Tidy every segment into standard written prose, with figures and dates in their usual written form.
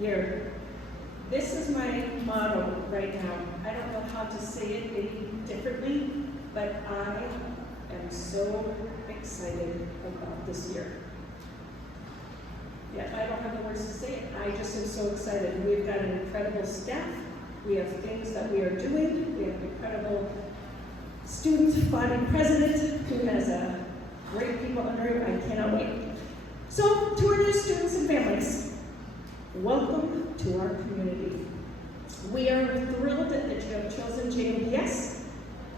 year. This is my motto right now. I don't know how to say it any differently, but I am so excited about this year. Yeah, I don't have the words to say it. I just am so excited. We've got an incredible staff. We have things that we are doing. We have an incredible student body president who has great people under him. I cannot wait. So, to our new students and families, welcome to our community. We are thrilled that you have chosen JMPS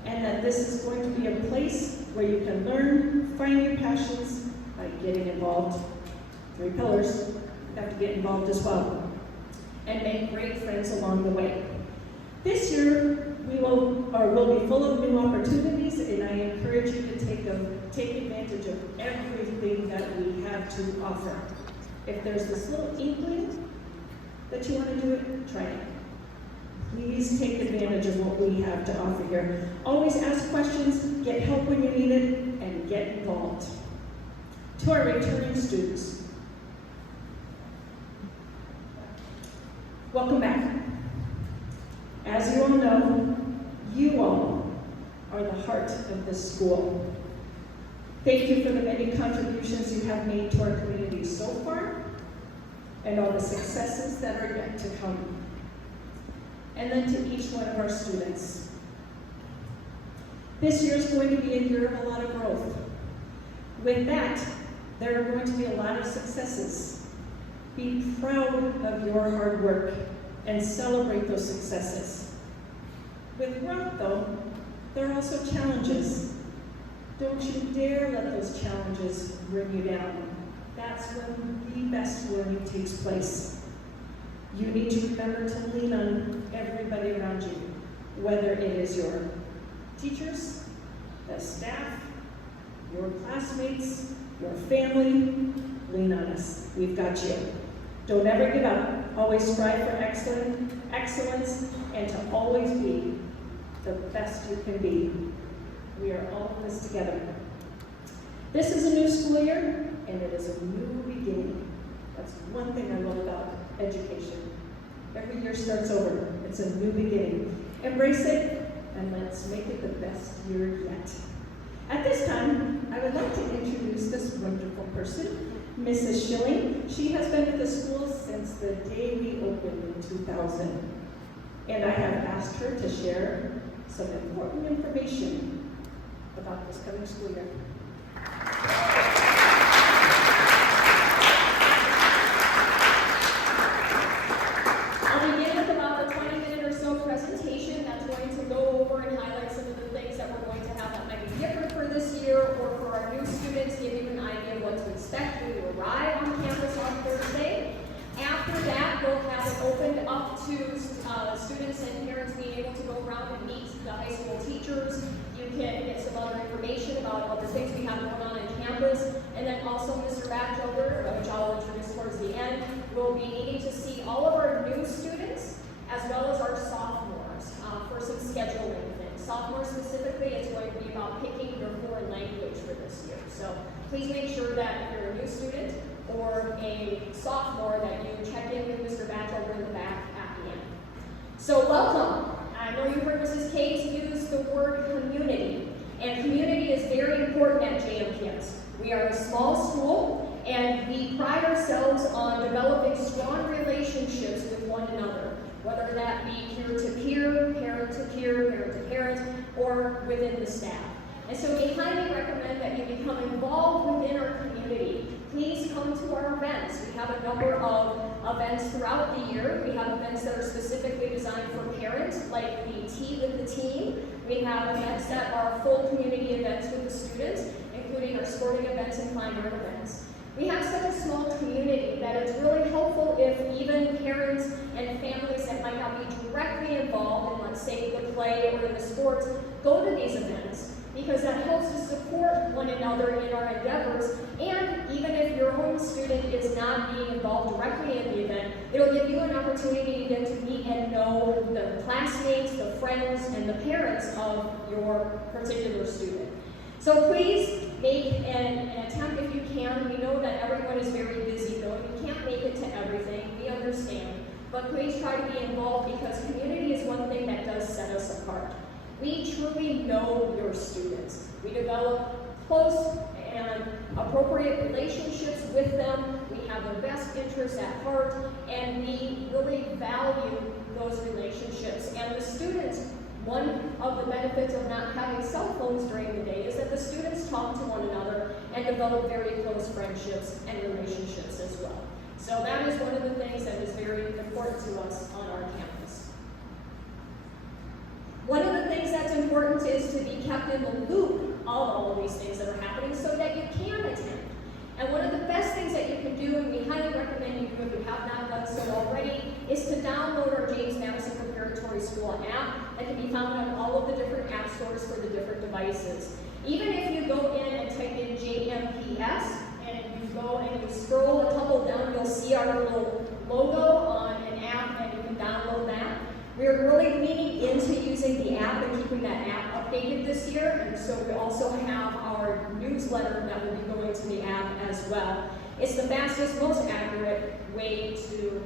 and that this is going to be a place where you can learn, find your passions by getting involved. 3 pillars. You have to get involved as well. And make great friends along the way. This year, will be full of new opportunities, and I encourage you to take advantage of everything that we have to offer. If there's this little inkling that you want to do it, try it. Please take advantage of what we have to offer here. Always ask questions, get help when you need it, and get involved. To our returning students, welcome back. As you all know, you all are the heart of this school. Thank you for the many contributions you have made to our community so far, and all the successes that are yet to come. And then to each one of our students. This year is going to be a year of a lot of growth. With that, there are going to be a lot of successes. Be proud of your hard work and celebrate those successes. With growth, though, there are also challenges. Don't you dare let those challenges bring you down. That's when the best learning takes place. You need to remember to lean on everybody around you, whether it is your teachers, the staff, your classmates, your family. Lean on us. We've got you. Don't ever give up. Always strive for excellence, and to always be the best you can be. We are all in this together. This is a new school year, and it is a new beginning. That's one thing I love about education. Every year starts over. It's a new beginning. Embrace it, and let's make it the best year yet. At this time, I would like to introduce this wonderful person, Mrs. Schilling. She has been at the school since the day we opened in 2000. And I have asked her to share some important information about this coming school year. I'll begin with about a 20-minute or so presentation that's going to go over and highlight some of the things that we're going to have that might be different for this year, or for our new students, give you an idea of what to expect when you arrive on campus on Thursday. After that, we'll have it opened up to students and parents being able to go around and meet the high school teachers. You can get some other information about other things we have going on campus. And then also Mr. Batchelder, which I'll introduce towards the end, will be needing to see all of our new students as well as our sophomores for some scheduling things. Sophomores specifically, it's going to be about picking your foreign language for this year. So please make sure that if you're a new student or a sophomore that you check in with Mr. Batchelder in the back at the end. So welcome. I know you heard Mrs. Case use the word community, and community is very important at JMPS. We are a small school, and we pride ourselves on developing strong relationships with one another, whether that be peer-to-peer, parent-to-peer, parent-to-parent, or within the staff. And so we highly recommend that you become involved within our community. Please come to our events. We have a number of events throughout the year. We have events that are specifically designed for parents, like the Tea with the Team. We have events that are full community events with the students, including our sporting events and fine art events. We have such a small community that it's really helpful if even parents and families that might not be directly involved in, let's say, the play or in the sports, go to these events, because that helps to support one another in our endeavors. And even if your own student is not being involved directly in the event, it'll give you an opportunity to get to meet and know the classmates, the friends, and the parents of your particular student. So please make an attempt if you can. We know that everyone is very busy though, and you can't make it to everything, we understand. But please try to be involved because community is one thing that does set us apart. We truly know your students. We develop close and appropriate relationships with them. We have their best interests at heart, and we really value those relationships. And the students, one of the benefits of not having cell phones during the day is that the students talk to one another and develop very close friendships and relationships as well. So that is one of the things that is very important to us on our campus. One of the things that's important is to be kept in the loop of all of these things that are happening so that you can attend. And one of the best things that you can do, and we highly recommend you do if you have not done so already, is to download our James Madison Preparatory School app that can be found on all of the different app stores for the different devices. Even if you go in and type in JMPS, and you go and you scroll a couple down, you'll see our little logo on an app, and you can download that. We're really leaning into using the app and keeping that app updated this year, and so we also have our newsletter that will be going to the app as well. It's the fastest, most accurate way to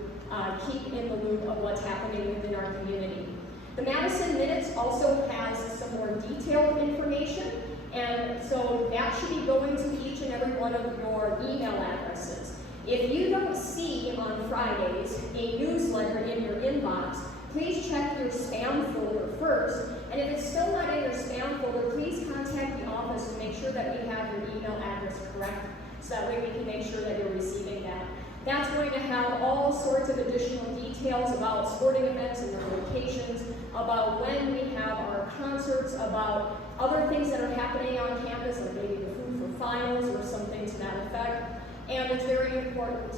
keep in the loop of what's happening within our community. The Madison Minutes also has some more detailed information, and so that should be going to each and every one of your email addresses. If you don't see on Fridays a newsletter in your inbox, please check your spam folder first, and if it's still not in your spam folder, please contact the office to make sure that we have your email address correct, so that way we can make sure that you're receiving that. That's going to have all sorts of additional details about sporting events and their locations, about when we have our concerts, about other things that are happening on campus, like maybe the food for finals or something to that effect. And it's very important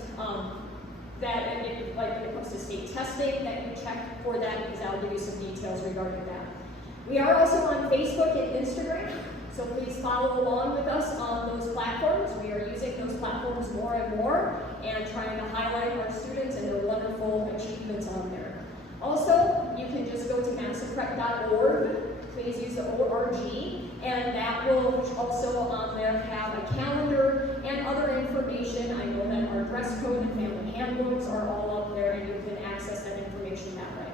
that like when it comes to state testing, that you check for that, because I'll give you some details regarding that. We are also on Facebook and Instagram, so please follow along with us on those platforms. We are using those platforms more and more and trying to highlight our students and their wonderful achievements on there. Also, you can just go to madisonprep.org. Please use the ORG, and that will also on there have a calendar and other information. I know that our dress code and family handbooks are all up there, and you can access that information that way.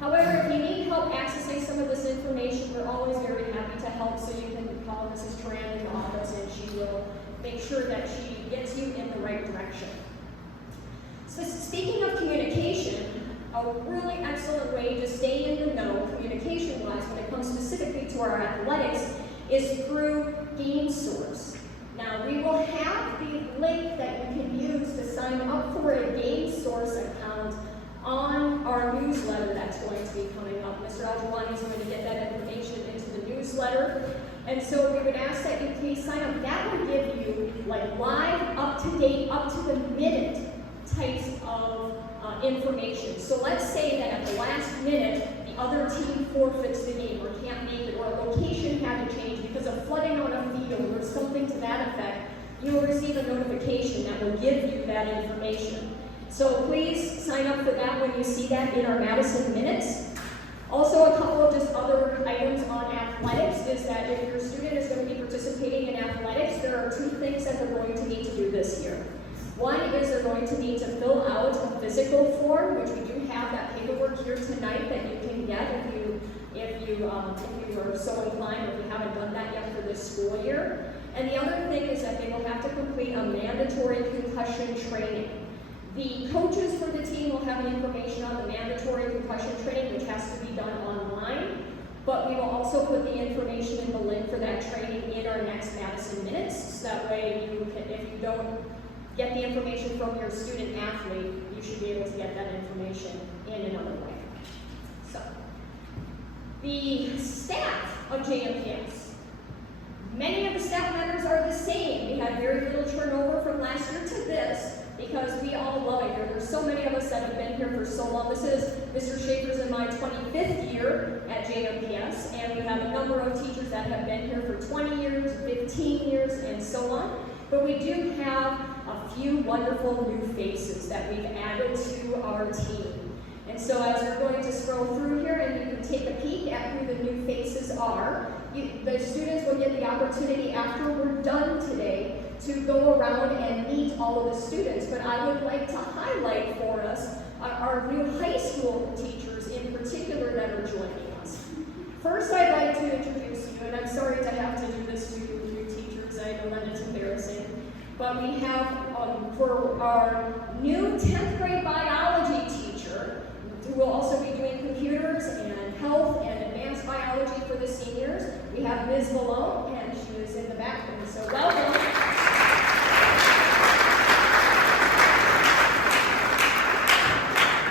However, if you need help accessing some of this information, we're always very happy to help, so you can call Mrs. Tran in the office, and she will make sure that she gets you in the right direction. So speaking of communication, a really excellent way to stay in the know, communication-wise, when it comes specifically to our athletics, is through GameSource. Now, we will have the link that you can use to sign up for a GameSource account on our newsletter that's going to be coming up. Mr. Aljawani is going to get that information into the newsletter. And so we would ask that you please sign up. That will give you like live, up-to-date, up-to-the-minute types of information. So let's say that at the last minute, the other team forfeits the game or can't make it, or a location had to change because of flooding on a field or something to that effect, you will receive a notification that will give you that information. So please sign up for that when you see that in our Madison Minutes. Also, a couple of just other items on athletics is that if your student is going to be participating in athletics, there are two things that they're going to need to do this year. One is they're going to need to fill out a physical form, which we do have that paperwork here tonight that you can get if you are so inclined, or if you haven't done that yet for this school year. And the other thing is that they will have to complete a mandatory concussion training. The coaches for the team will have the information on the mandatory concussion training, which has to be done online, but we will also put the information in the link for that training in our next Madison Minutes, so that way you can, if you don't get the information from your student athlete, you should be able to get that information in another way. So, the staff of JMPS. Many of the staff members are the same. We had very little turnover from last year to this because we all love it here. There's so many of us that have been here for so long. This is Mr. Schaefer's and my 25th year at JMPS, and we have a number of teachers that have been here for 20 years, 15 years, and so on. But we do have a few wonderful new faces that we've added to our team. And so as we're going to scroll through here, and you can take a peek at who the new faces are, the students will get the the opportunity after we're done today to go around and meet all of the students, but I would like to highlight for us our new high school teachers in particular that are joining us. First, I'd like to introduce you, and I'm sorry to have to do this to you teachers, I know that it's embarrassing, but we have for our new 10th grade biology teacher, who will also be doing computers and health and advanced biology for the seniors, we have Ms. Malone, and she is in the back room, so welcome.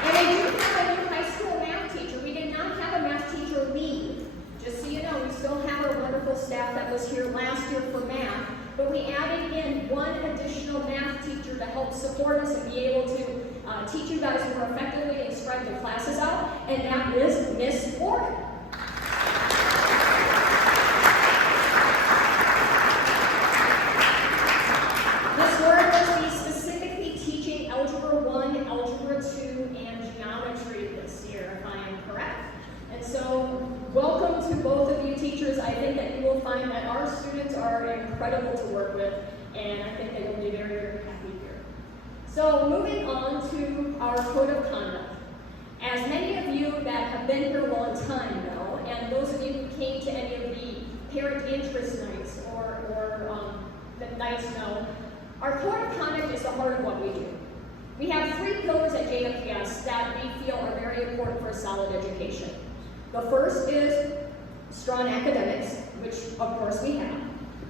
And we do have a new high school math teacher. We did not have a math teacher leave. Just so you know, we still have our wonderful staff that was here last year for math, but we added in one additional math teacher to help support us and be able to teach you guys more effectively and spread the classes out, and that is Miss Morgan. Miss Morgan will be specifically teaching Algebra 1, Algebra 2, and Geometry this year, if I am correct. And so, welcome to both of you teachers. I think that you will find that our students are incredible to work with, and I think they will be very, very happy here. So, moving on to our code of conduct. As many of you that have been here a long time know, and those of you who came to any of the parent interest nights or the nights know, our code of conduct is the heart of what we do. We have 3 pillars at JWS that we feel are very important for a solid education. The first is strong academics, which of course we have.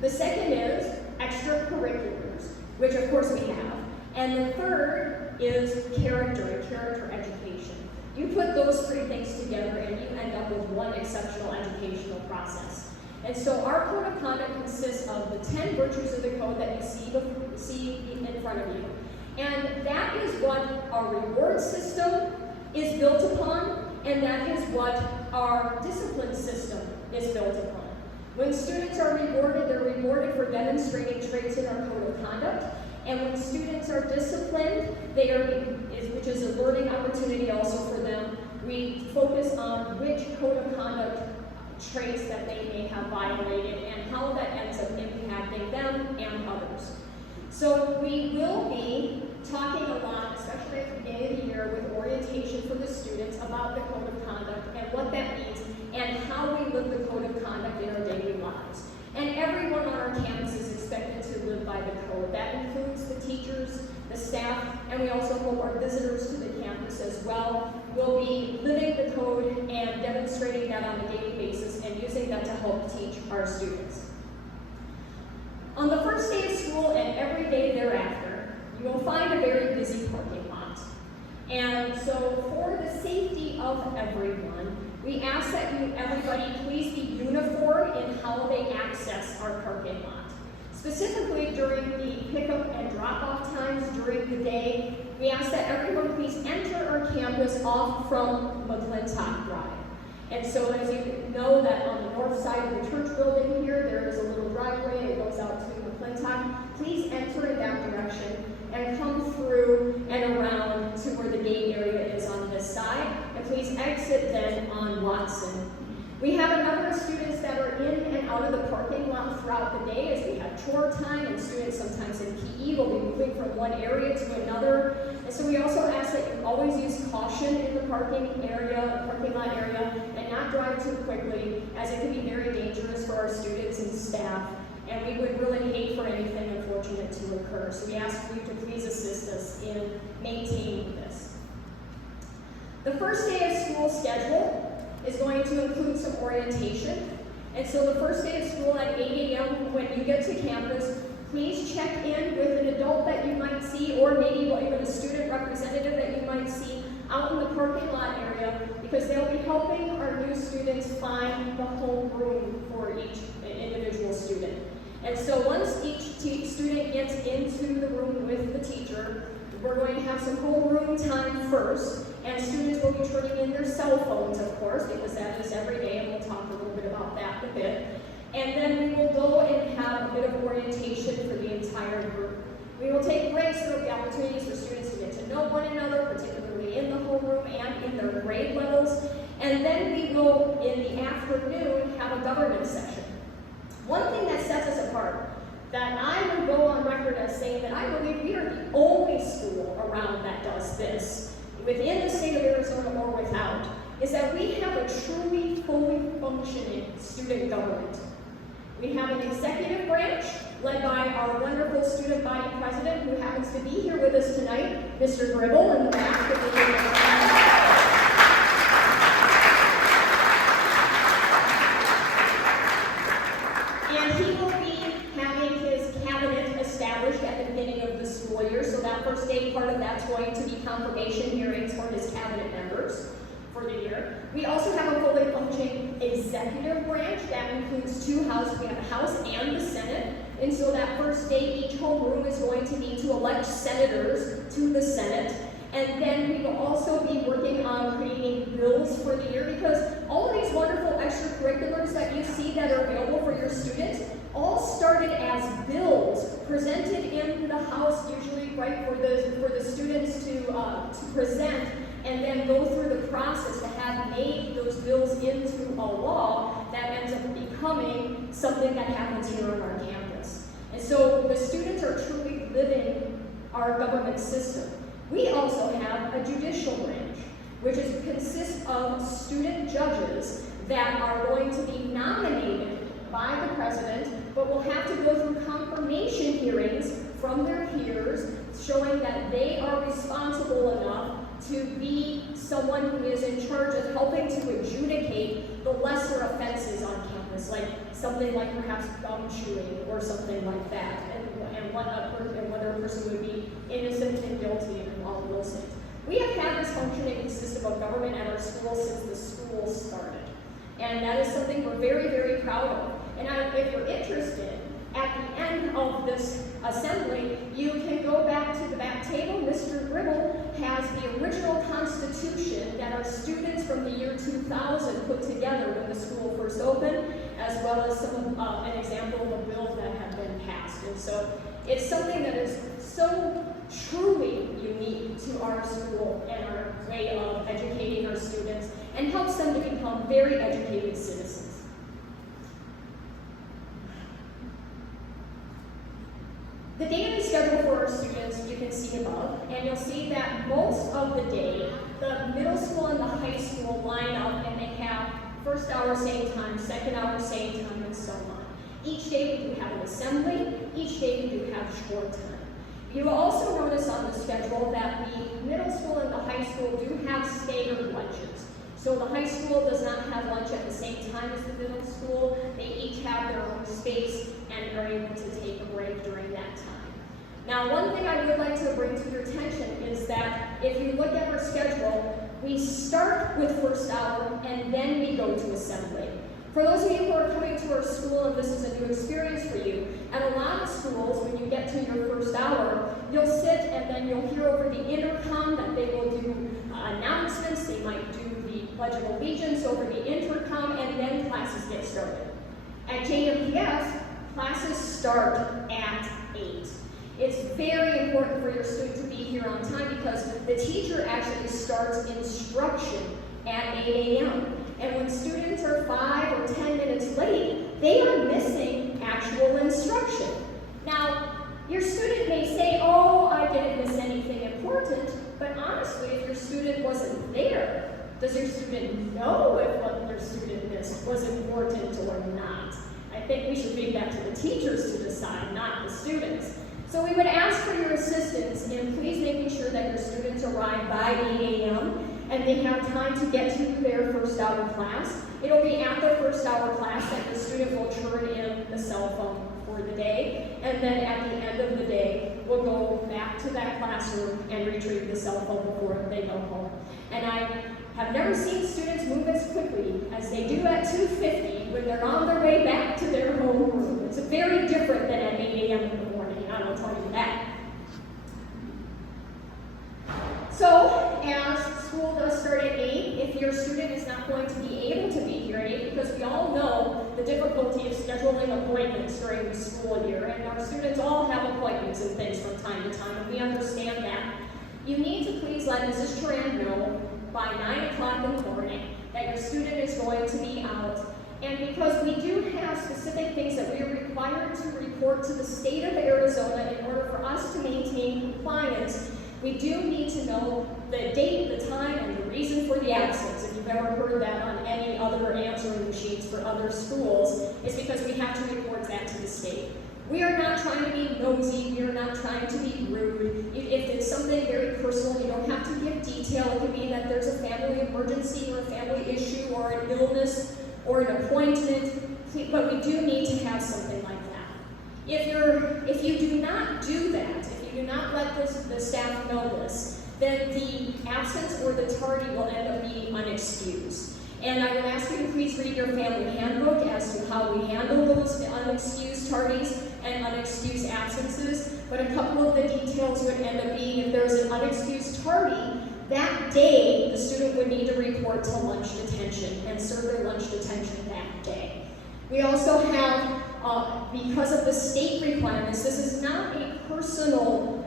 The second is extracurriculars, which of course we have. And the third is character and character education. You put those 3 things together and you end up with one exceptional educational process. And so our code of conduct consists of the 10 virtues of the code that you see in front of you. And that is what our reward system is built upon, and that is what our discipline system is built upon. When students are rewarded, they're rewarded for demonstrating traits in our code of conduct. And when students are disciplined, which is a learning opportunity also for them, we focus on which code of conduct traits that they may have violated and how that ends up impacting them and others. So we will be talking a lot, especially at the beginning of the year with orientation for the students about the code of conduct and what that means and how we live the code of conduct in our daily lives. And everyone on our campus is expected to live by the code. That includes the teachers, the staff, and we also hope our visitors to the campus as well will be living the code and demonstrating that on a daily basis and using that to help teach our students. On the first day of school and every day thereafter, you will find a very busy parking lot. And so for the safety of everyone, we ask that everybody please be uniform in how they access our parking lot. Specifically during the pickup and drop-off times during the day, we ask that everyone please enter our campus off from McClintock Drive. And so as you know that on the north side of the church building here, there is a little driveway that goes out to McClintock. Please enter in that direction and come through and around to where the gate area is on this side. And please exit then on Watson. We have a number of students that are in and out of the parking lot throughout the day as we have chore time, and students sometimes in PE will be moving from one area to another. And so we also ask that you always use caution in the parking lot area, and not drive too quickly, as it can be very dangerous for our students and staff. And we would really hate for anything unfortunate to occur. So we ask you to please assist us in maintaining this. The first day of school schedule is going to include some orientation. And so the first day of school at 8 a.m. when you get to campus, please check in with an adult that you might see, or maybe even a student representative that you might see out in the parking lot area, because they'll be helping our new students find the home room for each individual student. And so once each student gets into the room with the teacher, we're going to have some homeroom time first, and students will be turning in their cell phones, of course, because that is every day, and we'll talk a little bit about that in a bit. And then we will go and have a bit of orientation for the entire group. We will take breaks. There will be opportunities for students to get to know one another, particularly in the homeroom and in their grade levels. And then we will, in the afternoon, have a government session. One thing that's that I would go on record as saying that I believe we are the only school around that does this, within the state of Arizona or without, is that we have a truly fully functioning student government. We have an executive branch led by our wonderful student body president who happens to be here with us tonight, Mr. Gribble in the back of the And he will be having his cabinet established at the beginning of the school year, so that first day part of that's going to be confirmation hearings for his cabinet members for the year. We also have a fully functioning executive branch that includes two houses. We have the House and the Senate. And so that first day, each homeroom is going to be to elect senators to the Senate. And then we will also be working on creating bills for the year, because all of these wonderful extracurriculars that you see that are available for your students all started as bills presented in the House, usually right for the students to present, and then go through the process to have made those bills into a law that ends up becoming something that happens here on our campus. And so the students are truly living our government system. We also have a judicial branch, which consists of student judges that are going to be nominated by the president, but will have to go through confirmation hearings from their peers, showing that they are responsible enough to be someone who is in charge of helping to adjudicate the lesser offenses on campus, like something like perhaps gum chewing or something like that, and whether a person would be innocent and guilty and all of those things. We have had this functioning system of government at our school since the school started, and that is something we're very, very proud of. And if you're interested, at the end of this assembly, you can go back to the back table. Mr. Gribble has the original constitution that our students from the year 2000 put together when the school first opened, as well as an example of a bill that had been passed. And so it's something that is so truly unique to our school and our way of educating our students, and helps them to become very educated citizens. The daily schedule for our students you can see above, and you'll see that most of the day, the middle school and the high school line up and they have first hour same time, second hour same time, and so on. Each day we do have an assembly, each day we do have short time. You will also notice on the schedule that the middle school and the high school do have staggered lunches. So the high school does not have lunch at the same time as the middle school. They each have their own space and are able to take a break during that time. Now, one thing I would like to bring to your attention is that if you look at our schedule, we start with first hour and then we go to assembly. For those of you who are coming to our school and this is a new experience for you, at a lot of schools, when you get to your first hour, you'll sit and then you'll hear over the intercom that they will do announcements. They might do the Pledge of Allegiance over the intercom, and then classes get started. At JMPS, classes start at 8. It's very important for your student to be here on time because the teacher actually starts instruction at 8 a.m. And when students are 5 or 10 minutes late, they are missing actual instruction. Now, your student may say, oh, I didn't miss anything important, but honestly, if your student wasn't there, does your student know if what their student missed was important or not? I think we should leave that to the teachers to decide, not the students. So we would ask for your assistance in please making sure that your students arrive by 8 a.m. and they have time to get to their first hour class. It'll be at the first hour class that the student will turn in the cell phone for the day, and then at the end of the day, we'll go back to that classroom and retrieve the cell phone before they go home. And I have never seen students move as quickly as they do at 2:50 when they're on their way back to their homeroom. It's very different than at 8 a.m. in the morning, I will tell you that. So, as school does start at 8, if your student is not going to be able to be here at 8, because we all know the difficulty of scheduling appointments during the school year, and our students all have appointments and things from time to time, and we understand that, you need to please let Mrs. Turan know by 9 o'clock in the morning that your student is going to be out. And because we do have specific things that we are required required to report to the state of Arizona in order for us to maintain compliance, we do need to know the date, the time, and the reason for the absence. If you've ever heard that on any other answering machines for other schools, it's because we have to report that to the state. We are not trying to be nosy, we are not trying to be rude. If it's something very personal, you don't have to give detail. It could be that there's a family emergency or a family issue or an illness or an appointment, but we do need to have something like that. If you do not do that, if you do not let the staff know this, then the absence or the tardy will end up being unexcused. And I will ask you to please read your family handbook as to how we handle those unexcused tardies and unexcused absences. But a couple of the details would end up being, if there's an unexcused tardy, that day the student would need to report to lunch detention and serve their lunch detention that day. We also have, because of the state requirements, this is not a personal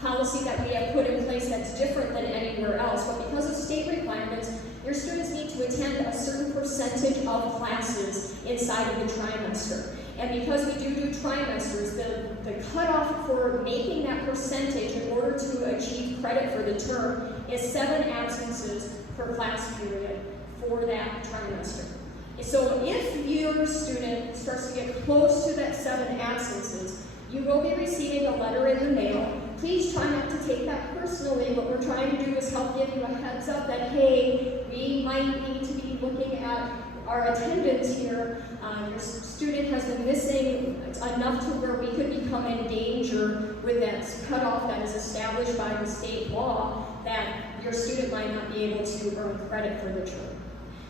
policy that we have put in place that's different than anywhere else, but because of state requirements, your students need to attend a certain percentage of classes inside of the trimester. And because we do trimesters, the cutoff for making that percentage in order to achieve credit for the term is 7 absences per class period for that trimester. So if your student starts to get close to that 7 absences, you will be receiving a letter in the mail. Please try not to take that personally. What we're trying to do is help give you a heads up that, hey, we might need to be looking at our attendance here. Your student has been missing enough to where we could become in danger with that cutoff that is established by the state law that your student might not be able to earn credit for the term.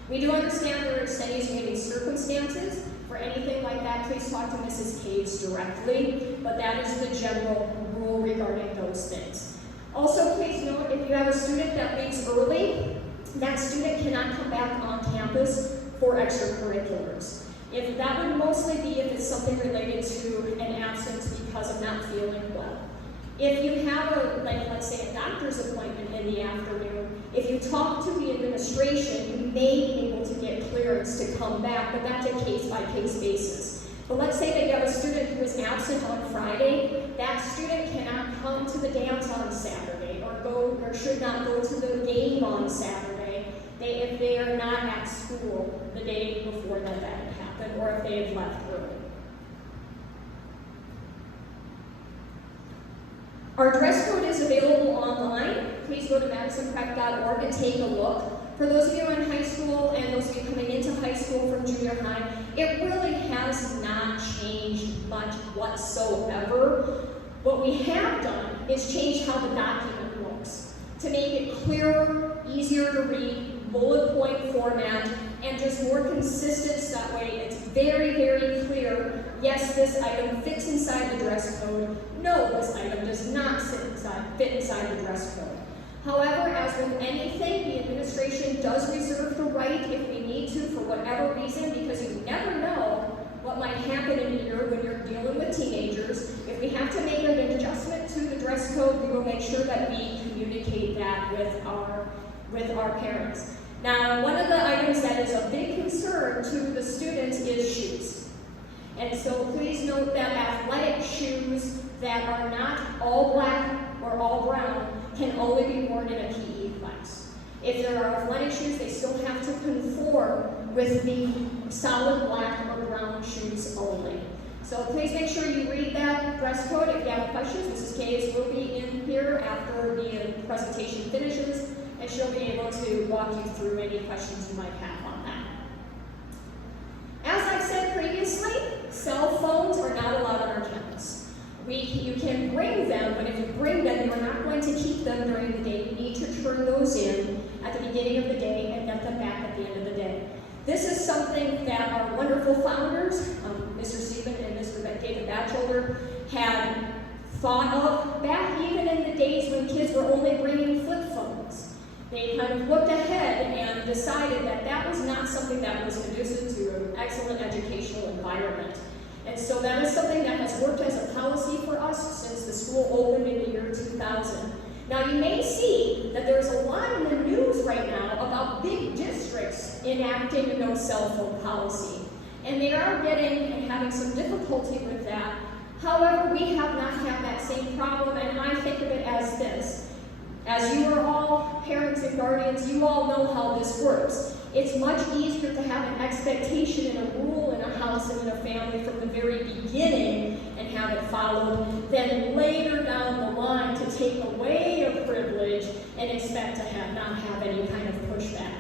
We do understand there are extenuating circumstances. For anything like that, please talk to Mrs. Caves directly, but that is the general rule regarding those things. Also, please note, if you have a student that leaves early, that student cannot come back on campus for extracurriculars. If that would mostly be if it's something related to an absence because of not feeling well. If you have let's say a doctor's appointment in the afternoon, if you talk to the administration, you may be able to get clearance to come back, but that's a case-by-case basis. But let's say that you have a student who is absent on Friday, that student cannot come to the dance on Saturday or should not go to the game on Saturday if they are not at school the day before that happened or if they have left early. Our dress code is available online. Please go to madisonprep.org and take a look. For those of you in high school and those of you coming into high school from junior high, it really has not changed much whatsoever. What we have done is change how the document looks to make it clearer, easier to read, bullet point format, and just more consistent so that way it's very, very clear. Yes, this item fits inside the dress code. No, this item does not fit inside the dress code. However, as with anything, the administration does reserve the right, if we need to, for whatever reason, because you never know what might happen in a year when you're dealing with teenagers. If we have to make an adjustment to the dress code, we will make sure that we communicate that with our parents. Now, one of the items that is a big concern to the students is shoes. And so please note that athletic shoes that are not all black or all brown can only be worn in a PE class. If there are athletic shoes, they still have to conform with the solid black or brown shoes only. So please make sure you read that dress code. If you have questions, Mrs. Caves will be in here after the presentation finishes, and she'll be able to walk you through any questions you might have on that. As I've said previously, cell phones are not allowed on our campus. You can bring them, but if you bring them, you're not going to keep them during the day. You need to turn those in at the beginning of the day and get them back at the end of the day. This is something that our wonderful founders, Mr. Stephen and Mr. David Batchelder, had thought of back even in the days when kids were only bringing flip phones. They kind of looked ahead and decided that that was not something that was conducive to an excellent educational environment. And so that is something that has worked as a policy for us since the school opened in the year 2000. Now you may see that there's a lot in the news right now about big districts enacting a no cell phone policy. And they are getting and having some difficulty difficulty with that. However, we have not had that same problem, and I think of it as this. As you are all parents and guardians, you all know how this works. It's much easier to have an expectation and a rule in a house and in a family from the very beginning and have it followed than later down the line to take away a privilege and expect to not have any kind of pushback.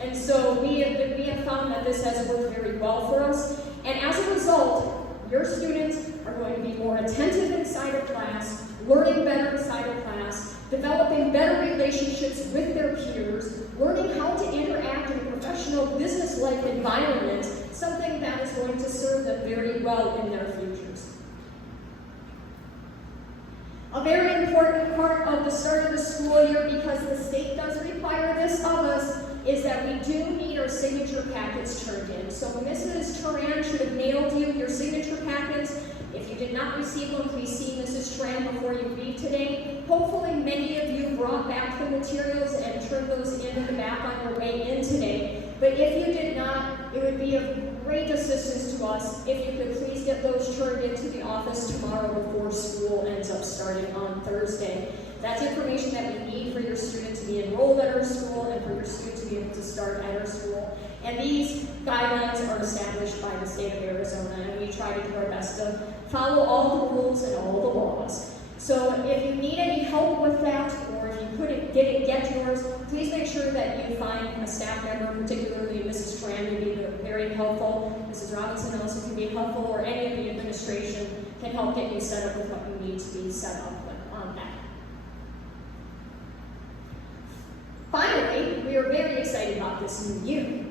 And so we have found that this has worked very well for us. And as a result, your students are going to be more attentive inside of class, learning better inside of class, developing better relationships with their peers, learning how to interact in a professional, business-like environment, something that is going to serve them very well in their futures. A very important part of the start of the school year, because the state does require this of us, is that we do need our signature packets turned in. So Mrs. Turan should have mailed you your signature packets. If you did not receive them, please see Mrs. Turan before you leave today. Hopefully many of you brought back the materials and turned those in the back on your way in today. But if you did not, it would be of great assistance to us if you could please get those turned into the office tomorrow before school ends up starting on Thursday. That's information that we need for your student to be enrolled at our school and for your student to be able to start at our school. And these guidelines are established by the state of Arizona, and we try to do our best to follow all the rules and all the laws. So if you need any help with that, or if you couldn't get yours, please make sure that you find a staff member, particularly Mrs. Tran, who would be very helpful. Mrs. Robinson also can be helpful, or any of the administration can help get you set up with what you need to be set up with on that. Finally, we are very excited about this new year,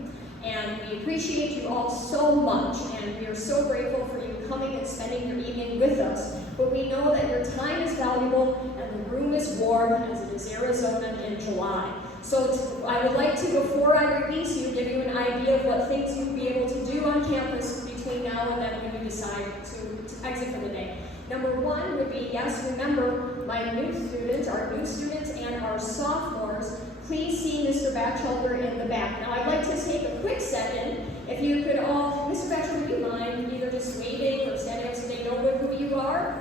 and we appreciate you all so much, and we are so grateful for you coming and spending your evening with us. But we know that your time is valuable and the room is warm, as it is Arizona in July. So I would like to, before I release you, give you an idea of what things you'll be able to do on campus between now and then when you decide to exit for the day. Number one would be, yes, remember, my new students, our new students and our sophomores, please see Mr. Batchelder in the back. Now I'd like to take a quick second, if you could all, Mr. Batchelder, would you mind either just waving or standing up so they know who you are?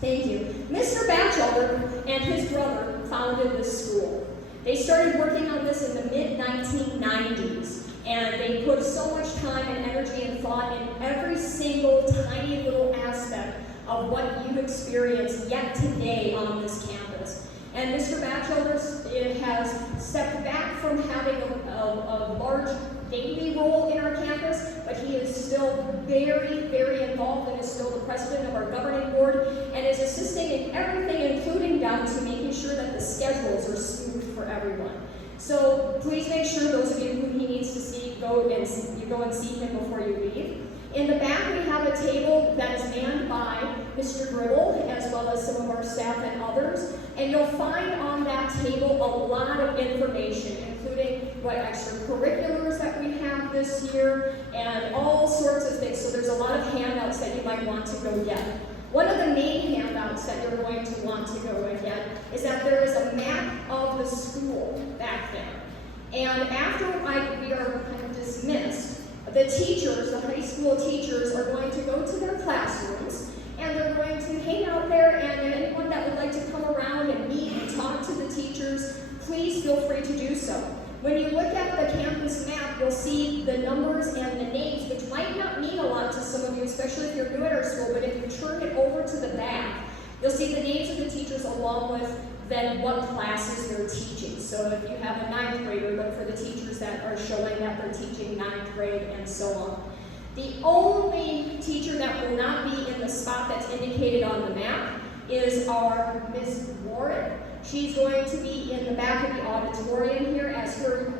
Thank you. Mr. Batchelder and his brother founded this school. They started working on this in the mid-1990s, and they put so much time and energy and thought in every single tiny little aspect of what you experience yet today on this campus. And Mr. Batchelder has stepped back from having a large daily role in our campus, but he is still very, very involved and is still the president of our governing board and is assisting in everything, including down to making sure that the schedules are smooth for everyone. So please make sure those of you who he needs to see, go and see him before you leave. In the back, we have a table that is manned by Mr. Gribble, as well as some of our staff and others. And you'll find on that table a lot of information, including what extracurriculars that we have this year, and all sorts of things. So there's a lot of handouts that you might want to go get. One of the main handouts that you're going to want to go and get is that there is a map of the school back there. And after we are kind of dismissed, the teachers, the high school teachers, are going to go to their classrooms, and they're going to hang out there, and anyone that would like to come around and meet and talk to the teachers, please feel free to do so. When you look at the campus map, you'll see the numbers and the names, which might not mean a lot to some of you, especially if you're new at our school, but if you turn it over to the back, you'll see the names of the teachers along with then what classes they're teaching. So if you have a 9th grader, look for the teachers that are showing that they're teaching 9th grade and so on. The only teacher that will not be in the spot that's indicated on the map is our Ms. Warren. She's going to be in the back of the auditorium here, as her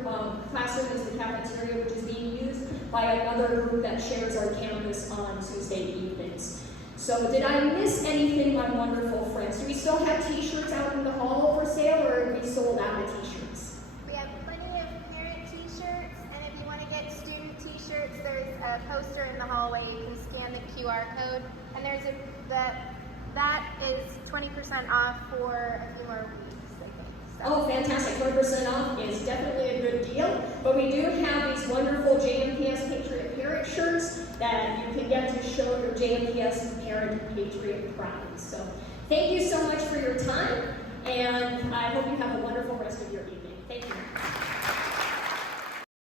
classroom is the cafeteria, which is being used by another group that shares our campus on Tuesday evenings. So did I miss anything, my wonderful friends? Do we still have t-shirts out in the hall for sale, or have we sold out of t-shirts? We have plenty of parent t-shirts, and if you want to get student t-shirts, there's a poster in the hallway. You can scan the QR code, and there's that is 20% off for a few more weeks, I think. So. Oh, fantastic. 20% off is definitely a good deal. But we do have these wonderful JMPS Patriot Parent shirts that you can get to show your JMPS Parent Patriot Pride. So thank you so much for your time, and I hope you have a wonderful rest of your evening. Thank you.